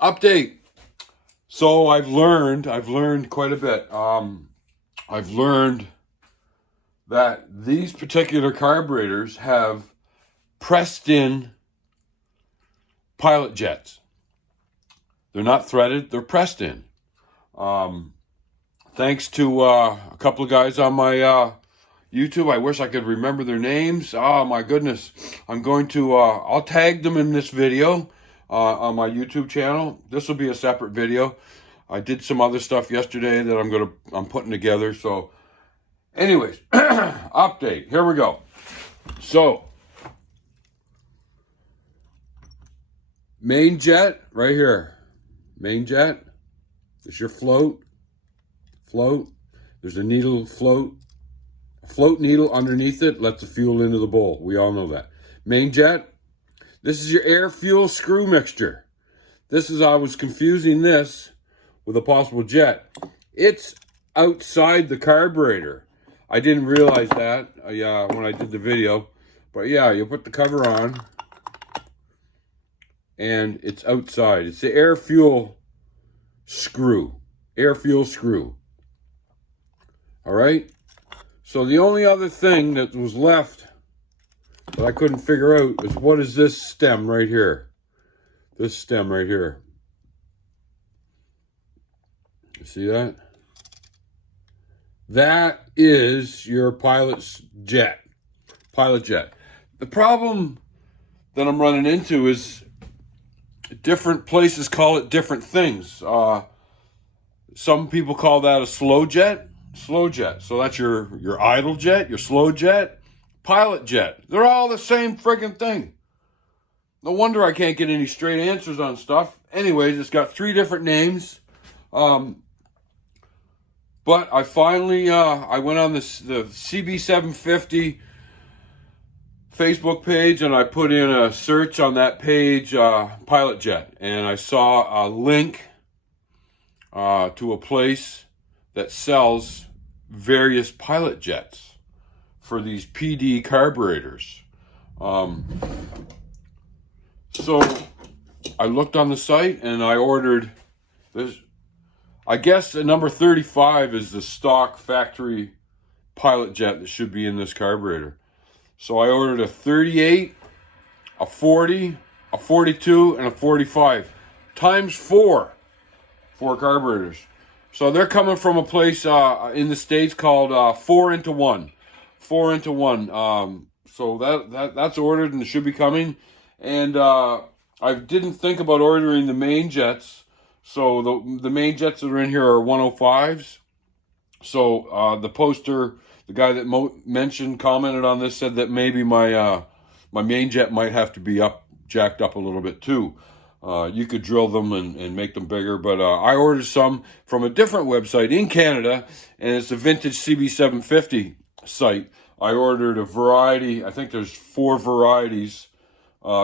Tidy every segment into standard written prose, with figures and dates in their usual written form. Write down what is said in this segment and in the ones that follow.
Update. So I've learned quite a bit. I've learned that these particular carburetors have pressed in pilot jets. They're not threaded, they're pressed in. Thanks to a couple of guys on my YouTube. I wish I could remember their names. Oh my goodness. I'm going to, I'll tag them in this video on my YouTube channel. This will be a separate video. I did some other stuff yesterday that I'm putting together. So anyways, update. Here we go. So main jet right here. Main jet. It's your float. There's a needle float needle underneath it, lets the fuel into the bowl. We all know that. Main jet. This is your air fuel screw mixture. I was confusing this with a possible jet. It's outside the carburetor. I didn't realize that when I did the video. But yeah, you put the cover on and it's outside. It's the air fuel screw. All right. So the only other thing that was left that I couldn't figure out is what is this stem right here? This stem right here. You see that? That is your pilot's jet. Pilot jet. The problem that I'm running into is different places call it different things. Some people call that a slow jet. So that's your idle jet, your slow jet, pilot jet. They're all the same friggin' thing. No wonder I can't get any straight answers on stuff. Anyways, it's got 3 different names. But I finally, I went on the CB750 Facebook page and I put in a search on that page, pilot jet. And I saw a link to a place that sells various pilot jets for these PD carburetors. So I looked on the site and I ordered this. I guess the number 35 is the stock factory pilot jet that should be in this carburetor. So I ordered a 38, a 40, a 42, and a 45 times 4 carburetors. So they're coming from a place in the States called 4-into-1. 4-into-1. So that's ordered and it should be coming. And I didn't think about ordering the main jets. So the main jets that are in here are 105s. So the poster, the guy that commented on this, said that maybe my main jet might have to be jacked up a little bit too. You could drill them and make them bigger, but I ordered some from a different website in Canada, and it's a vintage CB750 site. I ordered a variety. I think there's 4 varieties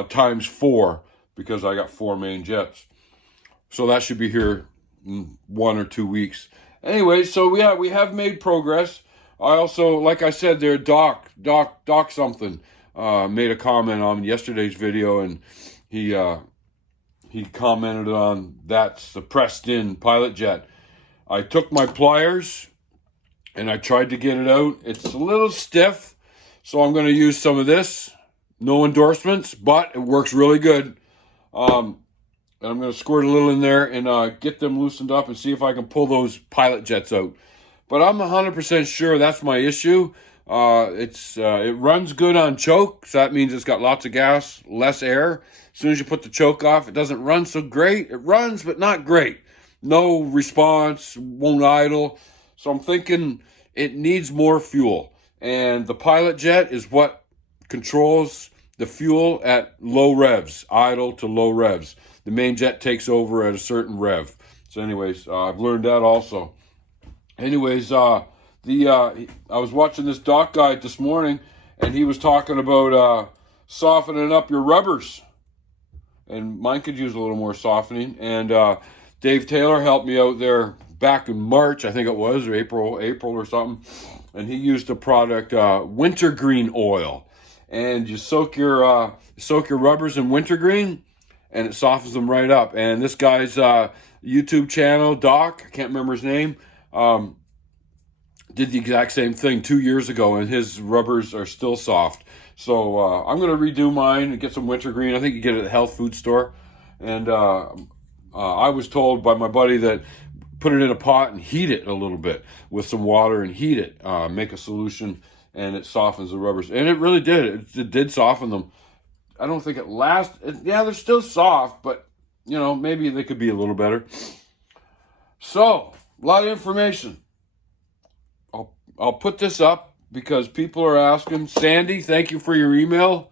times 4 because I got 4 main jets. So that should be here in 1 or 2 weeks. Anyway, so yeah, we have made progress. I also, like I said there, Doc something made a comment on yesterday's video, and he commented on that's the pressed in pilot jet. I took my pliers and I tried to get it out. It's a little stiff, so I'm going to use some of this. No endorsements, but it works really good. And I'm going to squirt a little in there and get them loosened up and see if I can pull those pilot jets out. But I'm 100% sure that's my issue. It runs good on choke, so that means it's got lots of gas, less air. As soon as you put the choke off, it doesn't run so great. It runs, but not great. No response, won't idle. So I'm thinking it needs more fuel. And the pilot jet is what controls the fuel at low revs, idle to low revs. The main jet takes over at a certain rev. So anyways, I've learned that also. Anyways, I was watching this Doc guide this morning, and he was talking about softening up your rubbers. And mine could use a little more softening. And Dave Taylor helped me out there back in March, I think it was, or April or something. And he used a product, wintergreen oil. And you soak your rubbers in wintergreen, and it softens them right up. And this guy's YouTube channel, Doc, I can't remember his name, did the exact same thing 2 years ago, and his rubbers are still soft. So I'm going to redo mine and get some wintergreen. I think you get it at the health food store. And I was told by my buddy that put it in a pot and heat it a little bit with some water and heat it, make a solution, and it softens the rubbers. And it really did. It did soften them. I don't think it lasts. Yeah, they're still soft, but, you know, maybe they could be a little better. So, a lot of information. I'll put this up because people are asking. Sandy, thank you for your email.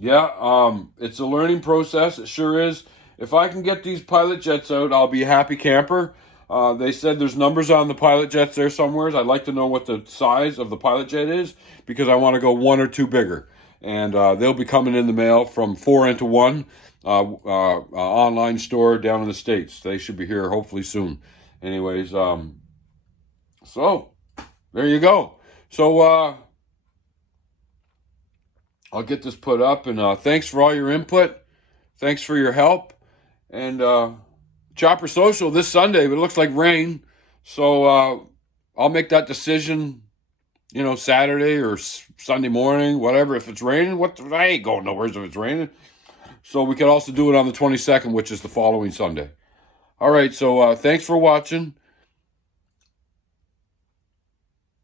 It's a learning process. It sure is. If I can get these pilot jets out, I'll be a happy camper. They said there's numbers on the pilot jets there somewhere. I'd like to know what the size of the pilot jet is because I want to go 1 or 2 bigger. And they'll be coming in the mail from 4 into 1 online store down in the States. They should be here hopefully soon. Anyways, so there you go. So I'll get this put up, and thanks for all your input. Thanks for your help. And Chopper Social this Sunday, but it looks like rain. So I'll make that decision, you know, Saturday or Sunday morning, whatever. If it's raining, I ain't going nowhere if it's raining. So we could also do it on the 22nd, which is the following Sunday. All right, so thanks for watching.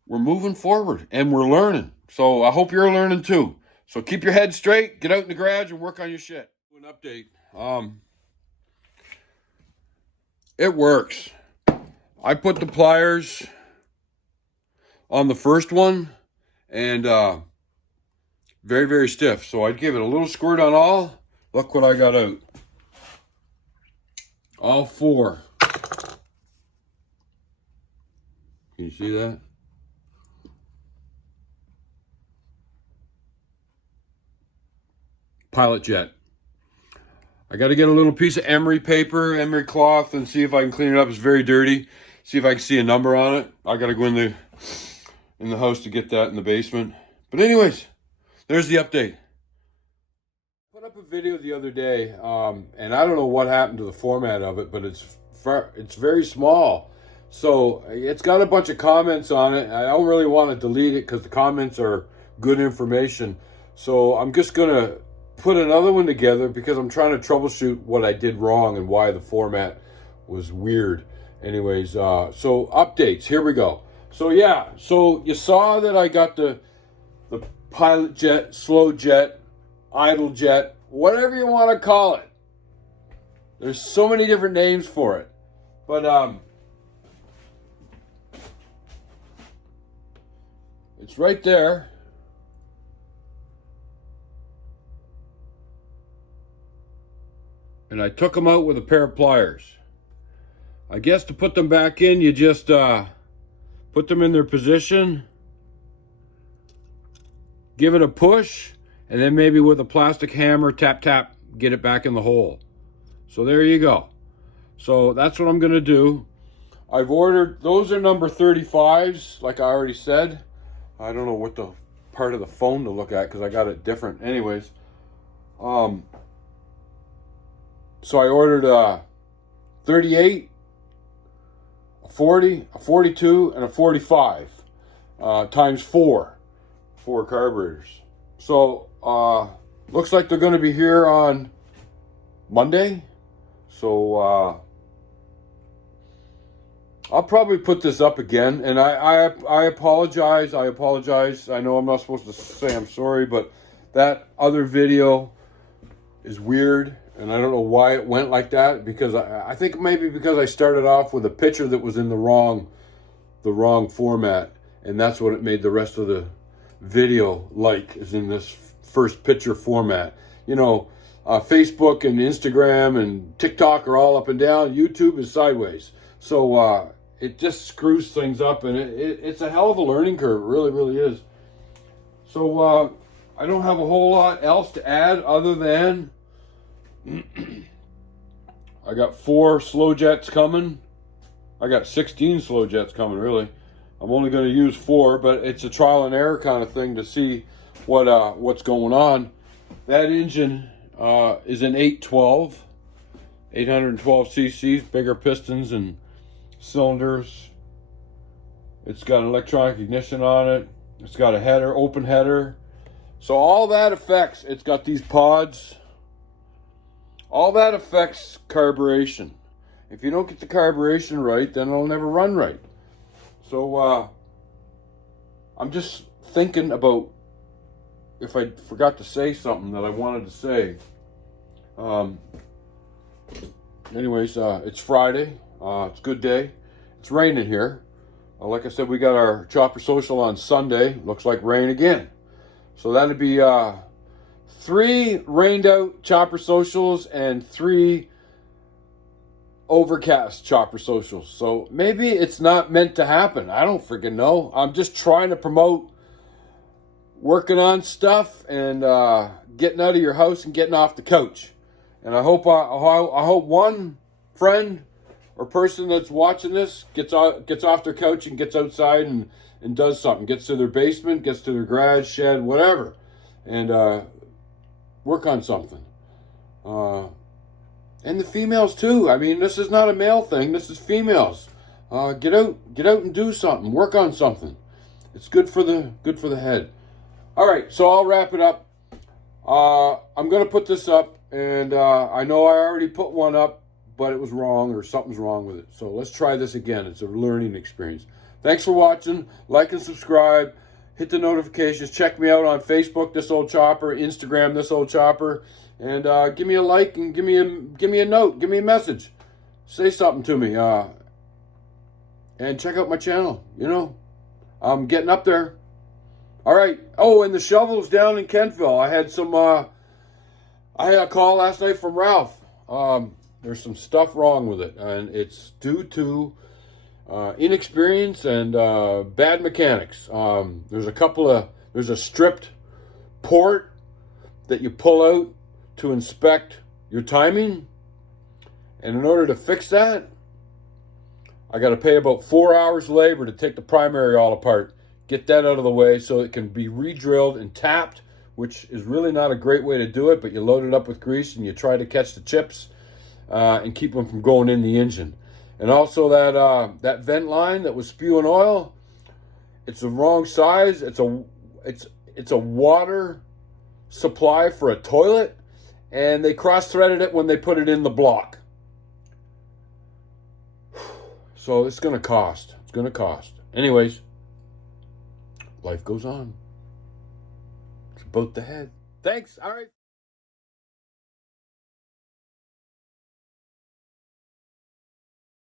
We're moving forward, and we're learning. So I hope you're learning too. So keep your head straight, get out in the garage, and work on your shit. An update. It works. I put the pliers on the first one, and very, very stiff. So I'd give it a little squirt on all. Look what I got out. All 4. Can you see that? Pilot jet. I got to get a little piece of emery paper, emery cloth, and see if I can clean it up. It's very dirty. See if I can see a number on it. I got to go in the house to get that in the basement. But anyways, there's the update. I put up a video the other day, and I don't know what happened to the format of it, but it's very small. So it's got a bunch of comments on it. I don't really want to delete it because the comments are good information. So I'm just going to put another one together because I'm trying to troubleshoot what I did wrong and why the format was weird. Anyways, so updates, here we go. So yeah, so you saw that I got the pilot jet, slow jet, idle jet, whatever you want to call it. There's so many different names for it. But it's right there. And I took them out with a pair of pliers. I guess to put them back in, you just put them in their position, give it a push, and then maybe with a plastic hammer, tap, tap, get it back in the hole. So there you go. So that's what I'm going to do. I've ordered, those are number 35s, like I already said. I don't know what the part of the phone to look at because I got it different. Anyways, so I ordered a 38, a 40, a 42, and a 45 times 4 carburetors. So looks like they're going to be here on Monday. So I'll probably put this up again, and I apologize. I apologize. I know I'm not supposed to say I'm sorry, but that other video is weird. And I don't know why it went like that, because I think maybe because I started off with a picture that was in the wrong format, and that's what it made the rest of the video like, is in this first picture format. You know, Facebook and Instagram and TikTok are all up and down. YouTube is sideways. So it just screws things up, and it's a hell of a learning curve. It really, really is. So I don't have a whole lot else to add other than I got 4 slow jets coming. I got 16 slow jets coming, really. I'm only going to use 4, but it's a trial and error kind of thing to see what's going on. That engine is an 812 cc's, bigger pistons and cylinders. It's got an electronic ignition on it. It's got a header, open header. So all that affects, it's got these pods. All that affects carburation. If you don't get the carburation right, then it'll never run right. So I'm just thinking about if I forgot to say something that I wanted to say. Anyways, it's Friday. It's a good day. It's raining here. Like I said, we got our Chopper Social on Sunday. Looks like rain again. So that'd be 3 rained out Chopper Socials and 3 overcast Chopper Socials. So maybe it's not meant to happen. I don't freaking know. I'm just trying to promote working on stuff and getting out of your house and getting off the couch. And I hope one friend or person that's watching this gets off their couch and gets outside and does something. Gets to their basement, gets to their garage, shed, whatever, and work on something. And the females too. I mean, this is not a male thing. This is females. Get out and do something. Work on something. It's good for the head. All right, so I'll wrap it up. I'm gonna put this up, and I know I already put one up, but it was wrong or something's wrong with it. So let's try this again. It's a learning experience. Thanks for watching. Like and subscribe. Hit the notifications. Check me out on Facebook, This Old Chopper, Instagram, This Old Chopper, and give me a like and give me a note. Give me a message. Say something to me. And check out my channel. You know, I'm getting up there. All right. Oh, and the shovels down in Kentville. I had a call last night from Ralph. There's some stuff wrong with it, and it's due to inexperience and bad mechanics. There's a stripped port that you pull out to inspect your timing, and in order to fix that, I got to pay about 4 hours labor to take the primary all apart, get that out of the way so it can be re-drilled and tapped, which is really not a great way to do it, but you load it up with grease and you try to catch the chips and keep them from going in the engine. And also that vent line that was spewing oil, it's the wrong size. It's a water supply for a toilet, and they cross-threaded it when they put it in the block. So it's going to cost. It's going to cost. Anyways, life goes on. It's about the head. Thanks. All right.